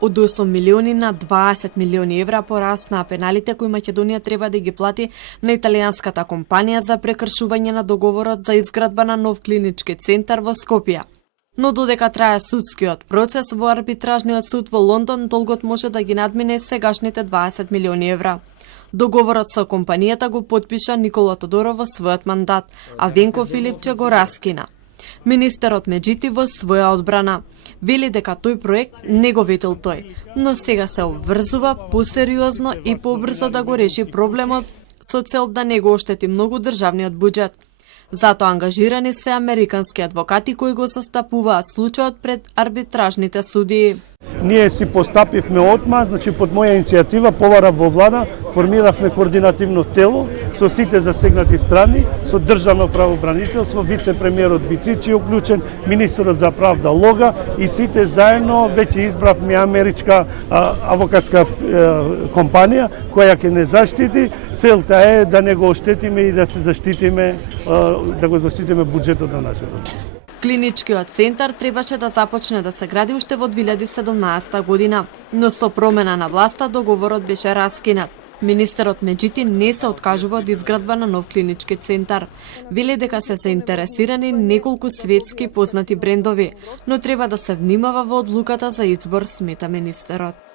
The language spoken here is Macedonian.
Од 8 милиони на 20 милиони евра порасна пеналите кои Македонија треба да ги плати на италијанската компанија за прекршување на договорот за изградба на нов клинички центар во Скопје. Но додека трае судскиот процес во арбитражниот суд во Лондон, долгот може да ги надмине сегашните 20 милиони евра. Договорот со компанијата го потпиша Никола Тодоров во својот мандат, а Венко Филипче го раскина. Министерот Меджити во своја одбрана вели дека тој проект не го ветил тој, но сега се обврзува посериозно и побрзо да го реши проблемот со цел да не го оштети многу државниот буџет. Затоа ангажирани се американски адвокати кои го застапуваат случајот пред арбитражните судии. Ние си постапивме одма, значи под моја иницијатива, повара во влада, формиравме координативно тело со сите засегнати страни, со државно правобранителство, вице-премиерот Битичи уклучен, министерот за правда Лога и сите заедно веќе избравме америчка авокатска компанија која ќе не заштити. Целта е да не го оштетиме и да се заштитиме, да го заштитиме буџетот на нашиот. Клиничкиот центар требаше да започне да се гради уште во 2017 година, но со промена на власта договорот беше раскинат. Министерот Меджити не се откажува од изградба на нов клинички центар. Вели дека се заинтересирани неколку светски познати брендови, но треба да се внимава во одлуката за избор, смета министерот.